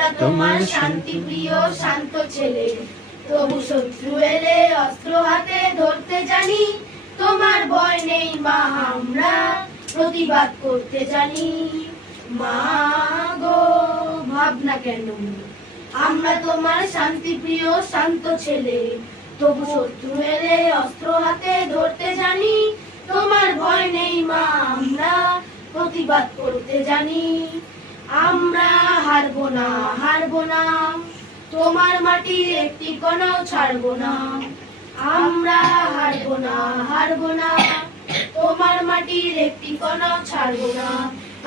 আমরা তোমার শান্তি প্রিয় শান্ত ছেলে, তবু শত্রু এলে অস্ত্র হাতে ধরতে জানি। তোমার ভয় নেই মা, আমরা প্রতিবাদ করতে জানি। মা গো ভাবনা কেন, আমরা তোমার শান্তি প্রিয় শান্ত ছেলে, তবু শত্রু এলে অস্ত্র হাতে ধরতে জানি। তোমার ভয় নেই মা, আমরা প্রতিবাদ করতে জানি। আমরা হারবো না, হারবো না, তোমার মাটির একটি কণাও ছাড়বো না। আমরা হারবো না, হারবো না, তোমার মাটির একটি কণাও ছাড়বো না।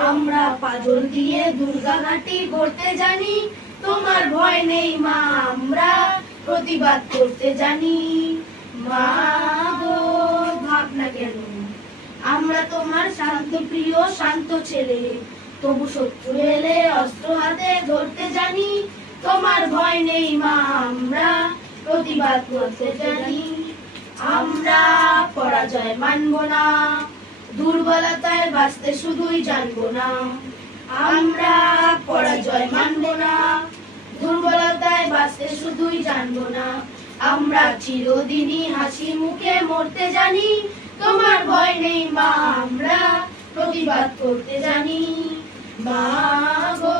আমরা পাজল দিয়ে দুর্গা ঘাটি গড়তে জানি। তোমার ভয় নেই মা, আমরা প্রতিবাদ করতে জানি। মা গো ভাবনা কেন, আমরা তোমার শান্তি প্রিয় শান্ত ছেলে, তবু শত্রু এলে অস্ত্র হাতে ধরতে জানি। তোমার ভয় নেই মা, আমরা প্রতিবাদ করতে জানি। আমরা পরাজয় মানব না, দুর্বলতায় বাঁচতে শুধুই জানবো না। আমরা পরাজয় মানব না, দুর্বলতায় বাঁচতে শুধুই জানবো না। আমরা চিরদিনই হাসি মুখে মরতে জানি। তোমার ভয় নেই মা, আমরা প্রতিবাদ করতে জানি। মা গো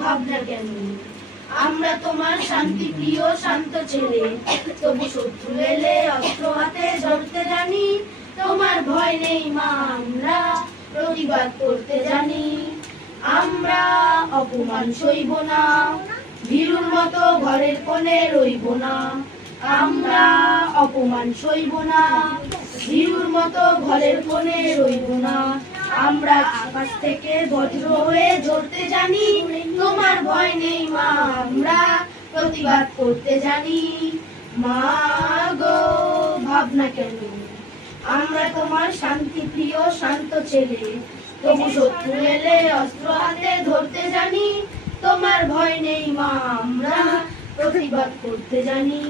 ভাবনা কেন, আমরা তোমার শান্তি প্রিয় শান্ত ছেলে, তবু শত্রু এলে অস্ত্র হাতে ধরতে জানি। তোমার ভয় নেই মা, আমরা প্রতিবাদ করতে জানি। আমরা অপমান সইব না, ভীরুর মতো ঘরের কোণে রইব না। আমরা অপমান সইব না, ভীরুর মতো ঘরের কোণে রইব না। আমরা আকাশ থেকে বজ্র হয়ে ঝরতে জানি। তোমার ভয় নেই মা, আমরা প্রতিবাদ করতে জানি। মা গো ভাবনা কেন, আমরা তোমার শান্তি প্রিয় শান্ত ছেলে, তবু শত্রু এলে অস্ত্র হাতে ধরতে জানি। তোমার ভয় নেই মা, আমরা প্রতিবাদ করতে জানি।